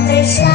Mother's